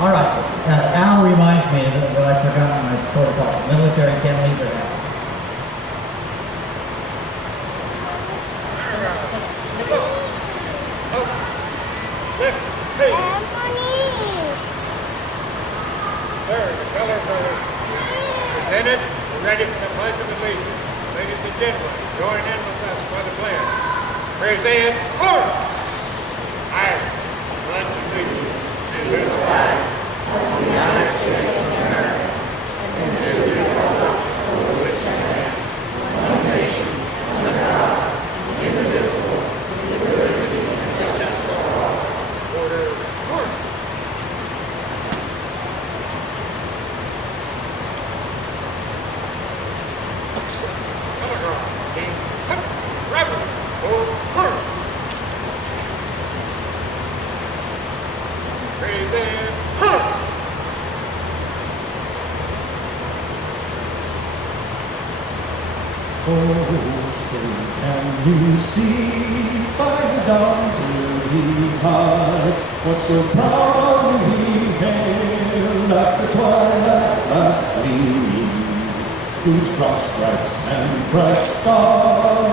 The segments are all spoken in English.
All right. Al reminds me that I forgot my protocol. Military can't leave their house. Sir, the colors are presented. We're ready for the Pledge of Allegiance. Ladies and gentlemen, join in with us for the pledge. Present arms. I pledge allegiance to the flag of the United States of America and to the republic for which it stands, one nation, under God, indivisible, with liberty and justice for all. Order. Oh, say can you see by the dawn's early light what so proudly hailed at the twilight's last gleaming, whose broad stripes and bright stars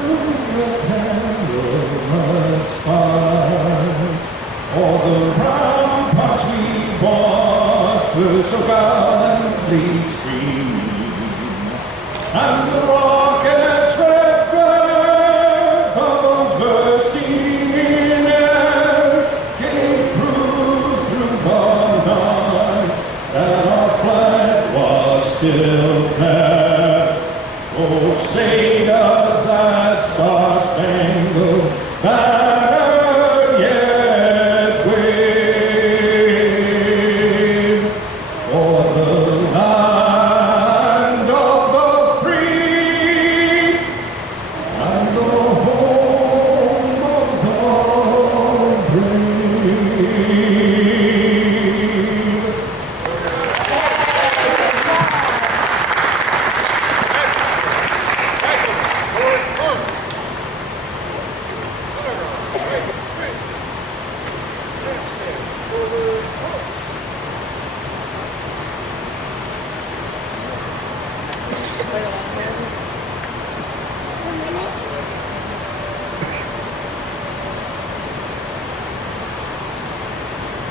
through the perilous fight all the ramparts we watched were so gallantly streaming. And the rockets' red glare, the bombs bursting in air, gave proof through the night that our flag was still there. Oh, say does that star-spangled banner yet wave for the land of the and the home of the brave.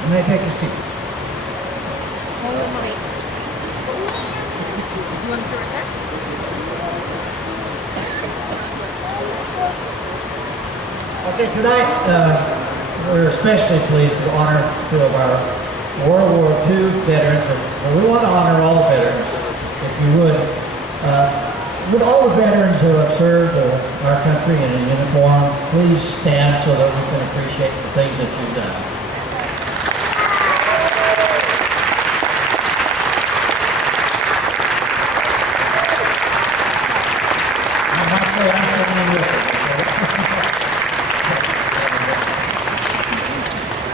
You may take your seats. Okay, tonight we're especially pleased to honor two of our World War II veterans. Well, we want to honor all the veterans, if you would. Would all the veterans who have served our country in a uniform please stand so that we can appreciate the things that you've done.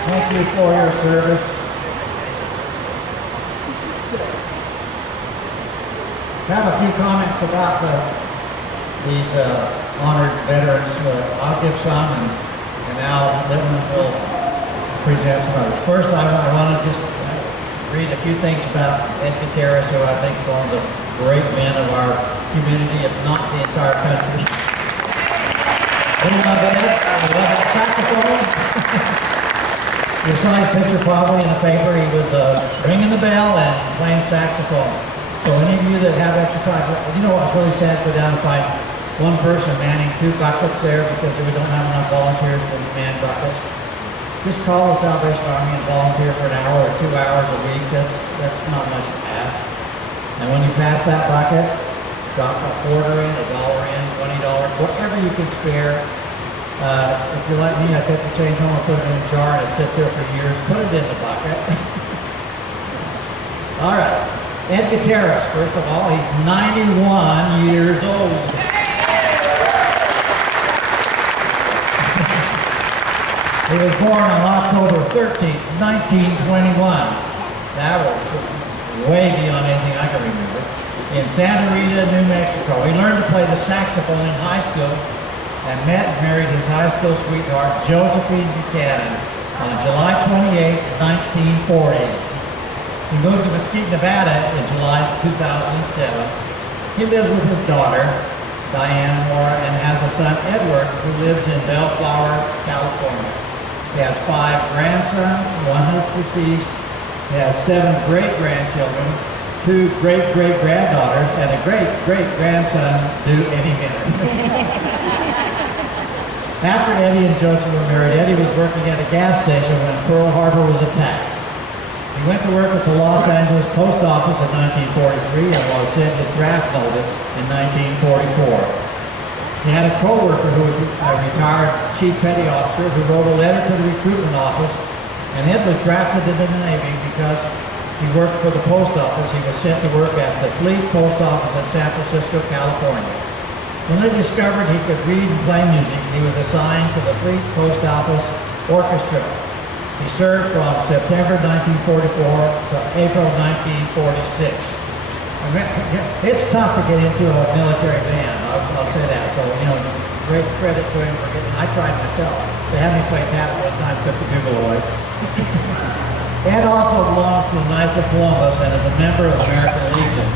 Thank you for your service. I have a few comments about these honored veterans. I'll give some, and Al Littman will present some others. First, I want to just read a few things about Ed Gutierrez, who I think is one of the great men of our community, if not the entire country. Love Ed. I love that saxophone. You saw his picture probably in the paper. He was ringing the bell and playing saxophone. So any of you that have extra time, you know what's really sad? Go down and find one person manning 2 buckets there because we don't have enough volunteers to man buckets. Just call the Salvation Army and volunteer for an hour or 2 hours a week. That's not much to ask. And when you pass that bucket, drop a quarter in, $1 in, $20, whatever you can spare. If you're like me, I take the change home and put it in a jar and it sits there for years. Put it in the bucket. All right. Ed Gutierrez, first of all, he's 91 years old. He was born on October 13th, 1921. That was way beyond anything I can remember. In Santa Rita, New Mexico. He learned to play the saxophone in high school and met and married his high school sweetheart, Josephine Buchanan, on July 28, 1940. He moved to Mesquite, Nevada in July 2007. He lives with his daughter, Diane Moore, and has a son, Edward, who lives in Bellflower, California. He has 5 grandsons, 1 is deceased. He has 7 great-grandchildren, 2 great-great-granddaughters, and a great-great-grandson due any minute. After Eddie and Joseph were married, Eddie was working at a gas station when Pearl Harbor was attacked. He went to work at the Los Angeles Post Office in 1943 and was sent his draft notice in 1944. He had a co-worker who was a retired chief petty officer who wrote a letter to the recruitment office, and Ed was drafted into the Navy because he worked for the post office. He was sent to work at the Fleet Post Office in San Francisco, California. When they discovered he could read and play music, he was assigned to the Fleet Post Office Orchestra. He served from September 1944 to April 1946. It's tough to get into a military band, I'll say that. So, great credit to him for getting, I tried myself. They had me play tap one time, took the bugle away. Ed also belongs to the Knights of Columbus and is a member of the American Legion.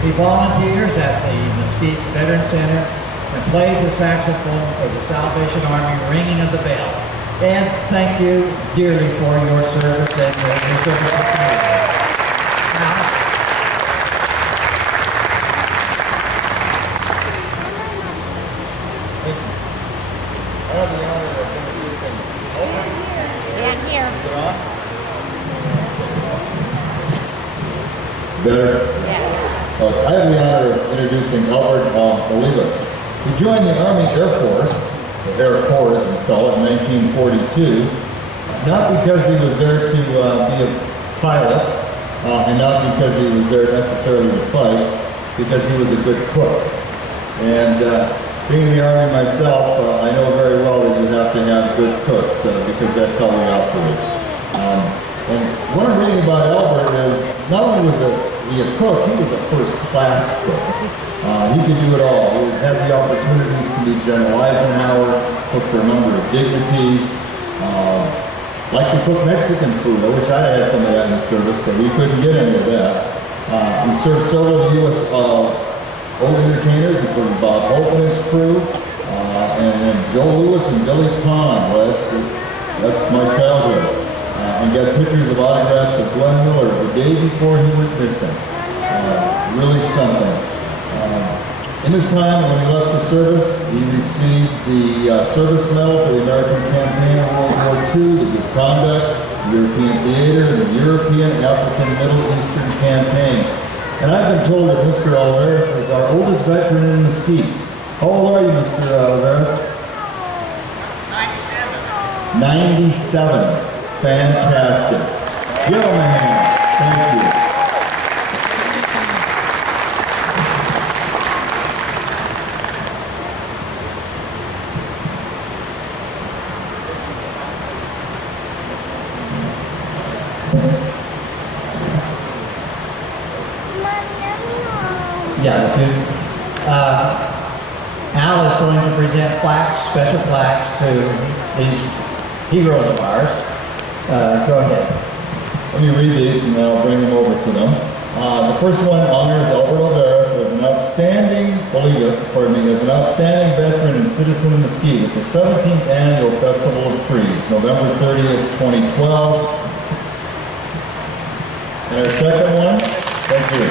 He volunteers at the Mesquite Veterans Center and plays the saxophone for the Salvation Army ringing of the bells. Ed, thank you dearly for your service and your service to the community. Now, I have the honor of introducing Yeah, here. Is it on? Better? Yes. I have the honor of introducing Albert Olivas. He joined the Army Air Force, the Air Corps as we call it, in 1942, not because he was there to be a pilot, and not because he was there necessarily to fight, because he was a good cook. And being in the Army myself, I know very well that you have to have good cooks, because that's how we operate. And what I'm reading about Albert is, not only was he a cook, he was a first-class cook. He could do it all. He had the opportunities to be General Eisenhower, cook for a number of dignities, like to cook Mexican food. I wish I'd had some of that in the service, but we couldn't get any of that. He served several of the U.S. old entertainers, including Bob Hope and his crew, and Joe Louis and Billy Pond. Well, that's my childhood. And got pictures of autographs of Glenn Miller the day before he went missing. Really something. In his time, when he left the service, he received the Service Medal for the American Campaign in World War II, the Good Conduct, the European Theater, and the European, African, Middle Eastern Campaign. And I've been told that Mr. Alvarez is our oldest veteran in Mesquite. How old are you, Mr. Alvarez? 97. 97. Fantastic. Give him a hand. Thank you. Yeah, Al is going to present plaques, special plaques to these heroes of ours. Go ahead. Let me read these and then I'll bring them over to them. The first one honors Albert Alvarez as an outstanding, as an outstanding veteran and citizen of Mesquite at the 17th Annual Festival of Trees, November 30th, 2012. And our second one, thank you.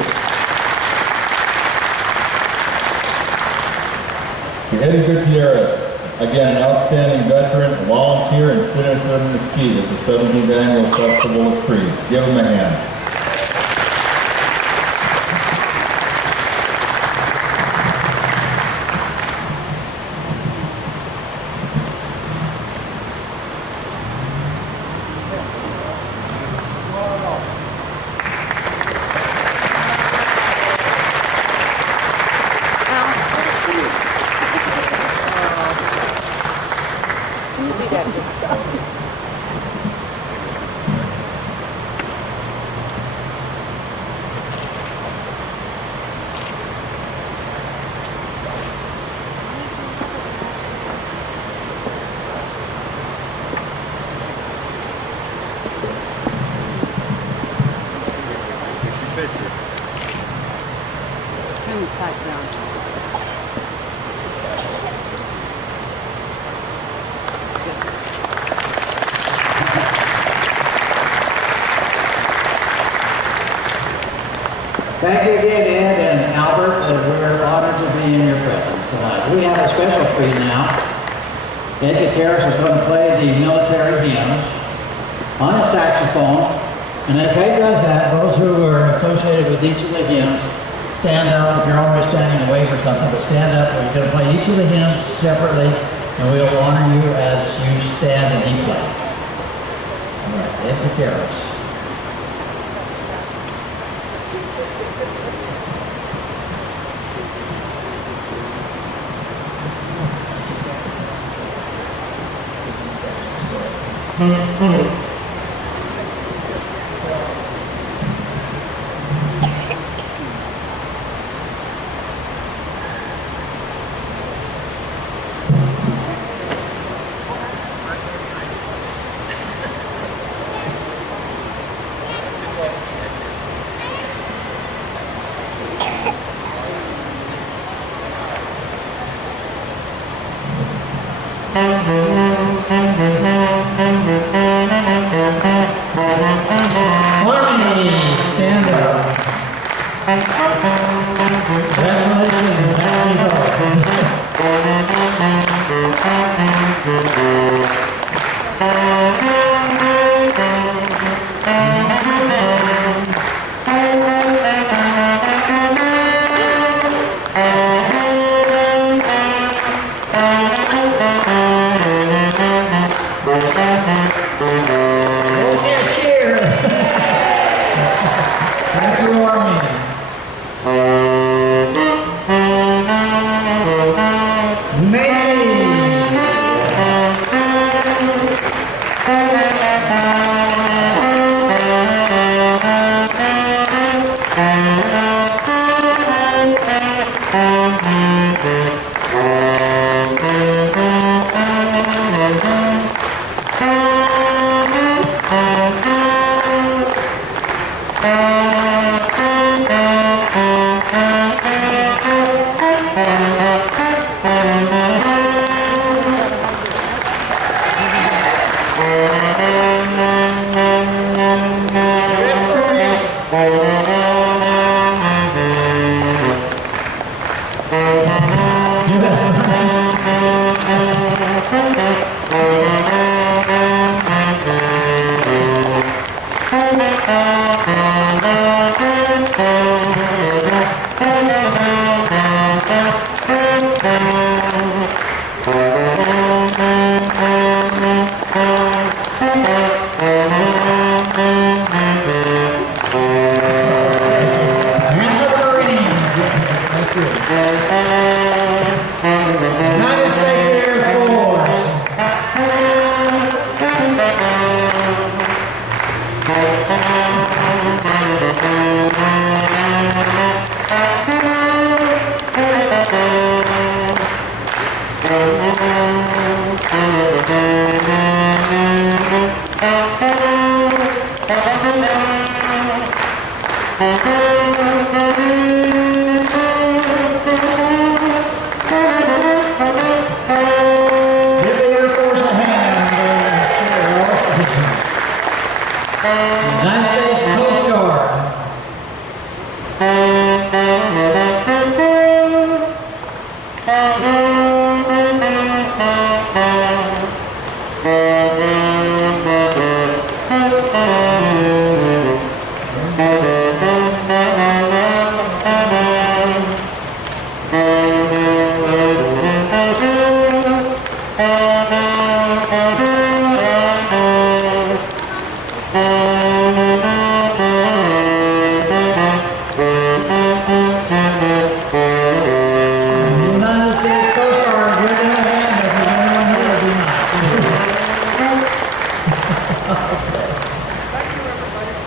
To Eddie Gutierrez, again, an outstanding veteran, volunteer, and citizen of Mesquite at the 17th Annual Festival of Trees. Give him a hand. Thank you again, Ed and Albert, we're honored to be in your presence tonight. We have a special treat now. Ed Gutierrez is going to play the military hymns on a saxophone, and as he does that, those who are associated with each of the hymns stand up. If you're already standing away for something, but stand up. We're going to play each of the hymns separately, and we'll honor you as you stand in each place. All right, Ed Gutierrez.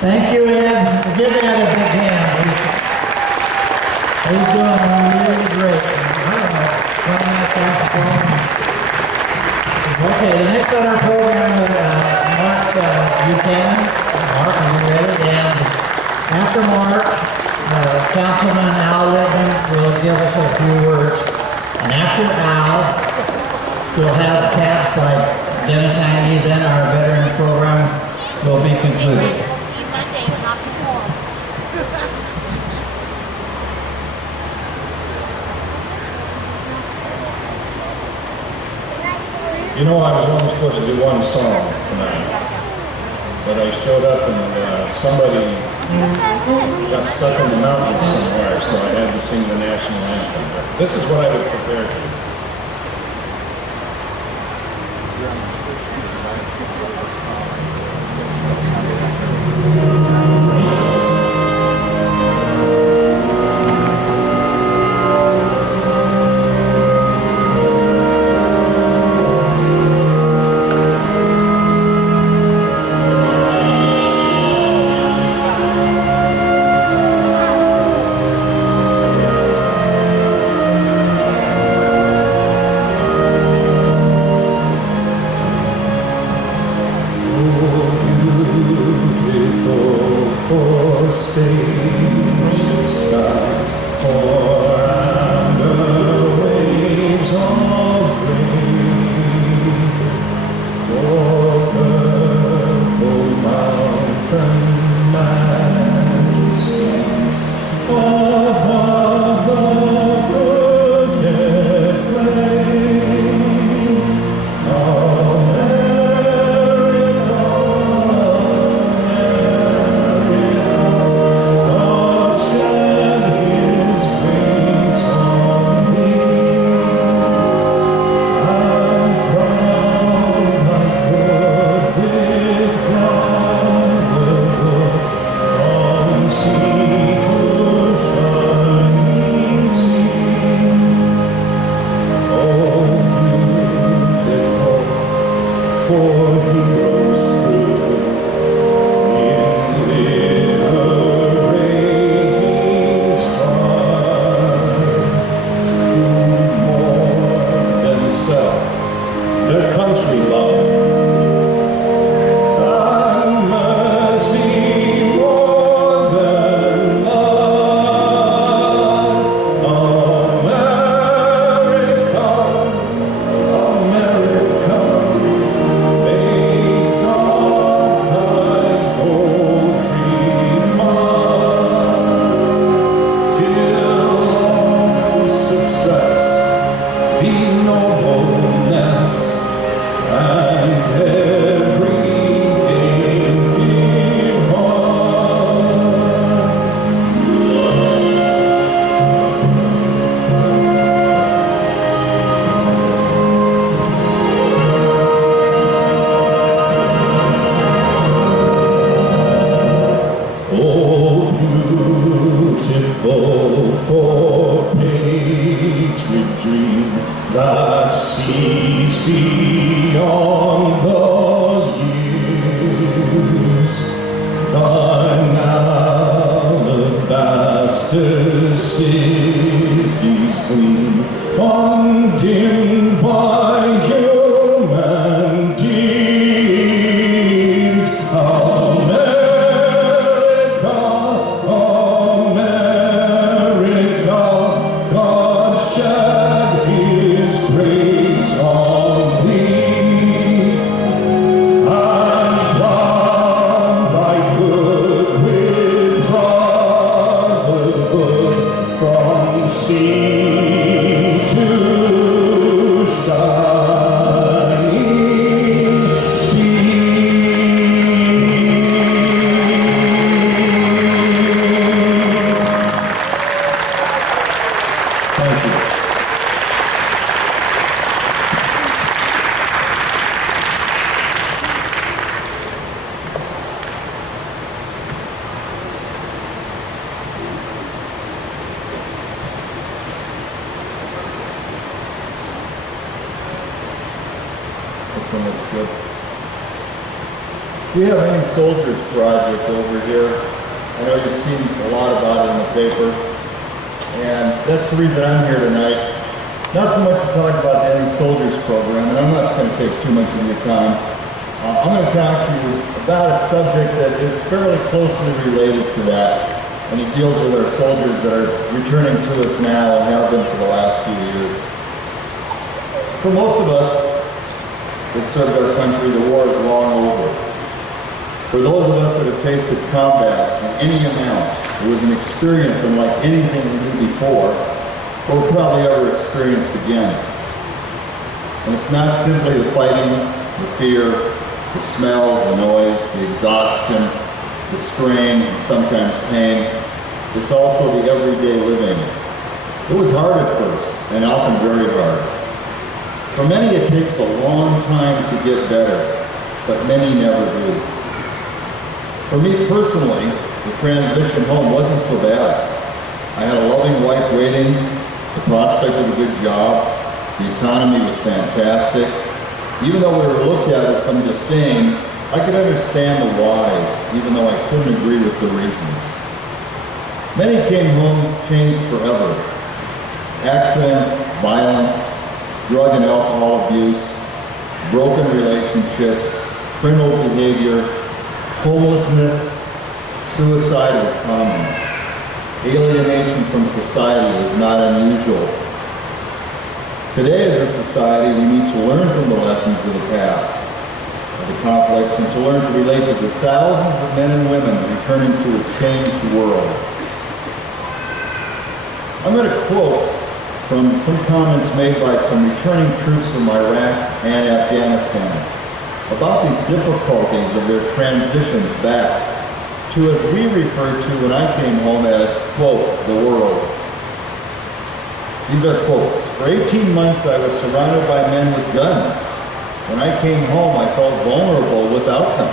Thank you, Ed. Give Ed a big hand. He's doing really great. Okay, the next on our program is Mark Buchanan. Mark, are you ready? And after Mark, Councilman Al Littman will give us a few words. And after Al, we'll have taps by Dennis Angie. Then our veteran program will be concluded. You know, I was only supposed to do one song tonight, but I showed up and somebody got stuck in the mountains somewhere, so I had to sing the national anthem. But this is what I was prepared to do. This one looks good. We have any soldiers project over here. I know you've seen a lot about it in the paper. And that's the reason I'm here tonight. Not so much to talk about the Any Soldiers program, and I'm not going to take too much of your time. I'm going to talk to you about a subject that is fairly closely related to that. And it deals with our soldiers that are returning to us now and have been for the last few years. For most of us that served our country, the war is long over. For those of us that have tasted combat in any amount, it was an experience unlike anything we knew before, or probably ever experienced again. And it's not simply the fighting, the fear, the smells, the noise, the exhaustion, the strain, and sometimes pain. It's also the everyday living. It was hard at first, and often very hard. For many, it takes a long time to get better, but many never do. For me personally, the transition home wasn't so bad. I had a loving wife waiting, the prospect of a good job, the economy was fantastic. Even though we were looked at with some disdain, I could understand the whys, even though I couldn't agree with the reasons. Many came home changed forever. Accidents, violence, drug and alcohol abuse, broken relationships, criminal behavior, homelessness, suicide were common. Alienation from society was not unusual. Today as a society, we need to learn from the lessons of the past, of the conflicts, and to learn to relate to the thousands of men and women returning to a changed world. I'm going to quote from some comments made by some returning troops from Iraq and Afghanistan about the difficulties of their transitions back to, as we referred to when I came home as, quote, the world. These are quotes. For 18 months I was surrounded by men with guns. When I came home I felt vulnerable without them.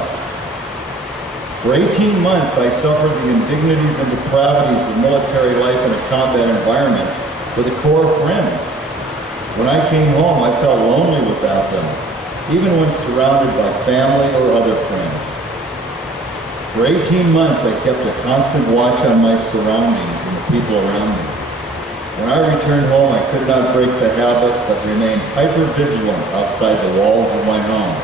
For 18 months I suffered the indignities and depravities of military life in a combat environment with a core of friends. When I came home I felt lonely without them, even when surrounded by family or other friends. For 18 months I kept a constant watch on my surroundings and the people around me. When I returned home I could not break the habit but remained hyper-vigilant outside the walls of my home.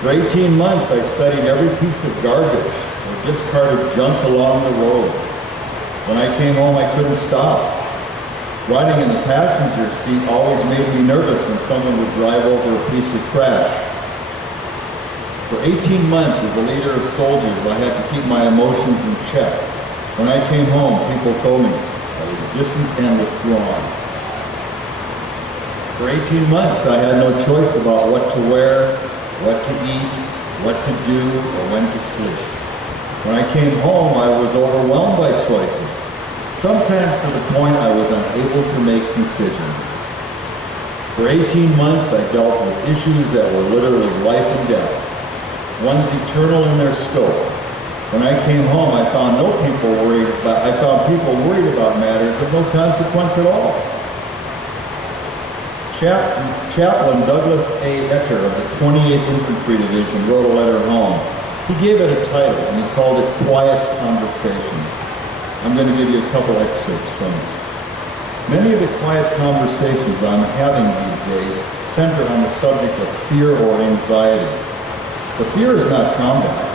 For 18 months I studied every piece of garbage or discarded junk along the road. When I came home I couldn't stop. Riding in the passenger seat always made me nervous when someone would drive over a piece of trash. For 18 months as a leader of soldiers, I had to keep my emotions in check. When I came home, people told me I was distant and withdrawn. For 18 months, I had no choice about what to wear, what to eat, what to do, or when to sleep. When I came home, I was overwhelmed by choices, sometimes to the point I was unable to make decisions. For 18 months, I dealt with issues that were literally life and death, ones eternal in their scope. When I came home, I found people worried about matters of no consequence at all. Chaplain Douglas A. Etter of the 28th Infantry Division wrote a letter home. He gave it a title, and he called it Quiet Conversations. I'm going to give you a couple excerpts from it. Many of the quiet conversations I'm having these days center on the subject of fear or anxiety. The fear is not combat.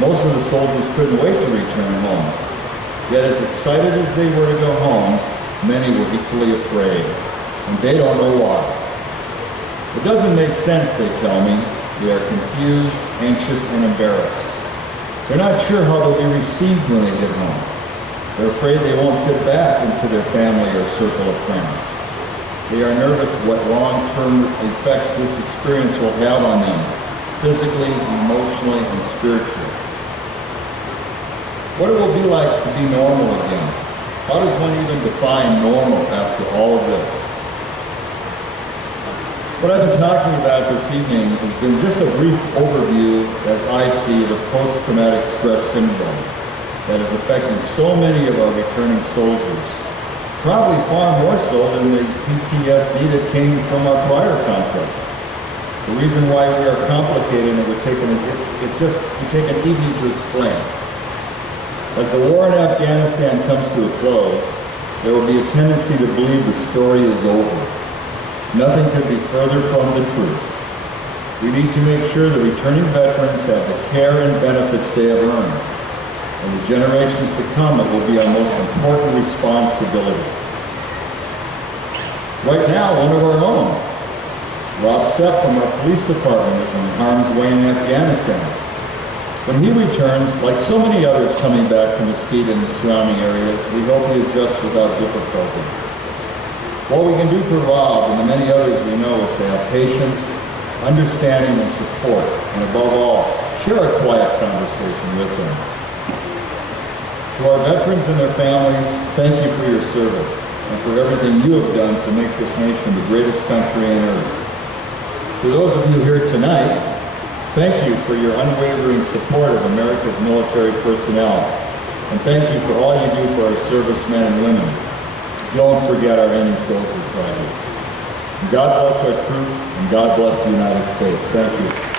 Most of the soldiers couldn't wait to return home. Yet as excited as they were to go home, many were equally afraid, and they don't know why. It doesn't make sense, they tell me. They are confused, anxious, and embarrassed. They're not sure how they'll be received when they get home. They're afraid they won't fit back into their family or circle of friends. They are nervous what long-term effects this experience will have on them, physically, emotionally, and spiritually. What it will be like to be normal again. How does one even define normal after all of this? What I've been talking about this evening has been just a brief overview, as I see, of post-traumatic stress syndrome that has affected so many of our returning soldiers. Probably far more so than the PTSD that came from our prior conflicts. The reason why we are complicated and would take an evening to explain. As the war in Afghanistan comes to a close, there will be a tendency to believe the story is over. Nothing could be further from the truth. We need to make sure the returning veterans have the care and benefits they have earned. And the generations to come, it will be our most important responsibility. Right now, one of our own, Rob Stepp from our police department, is in harm's way in Afghanistan. When he returns, like so many others coming back to Mesquite and the surrounding areas, we hope he adjusts without difficulty. What we can do for Rob and the many others we know is to have patience, understanding, and support, and above all, share a quiet conversation with them. To our veterans and their families, thank you for your service and for everything you have done to make this nation the greatest country on earth. To those of you here tonight, thank you for your unwavering support of America's military personnel, and thank you for all you do for our servicemen and women. Don't forget our Any Soldier Project. God bless our troops, and God bless the United States. Thank you.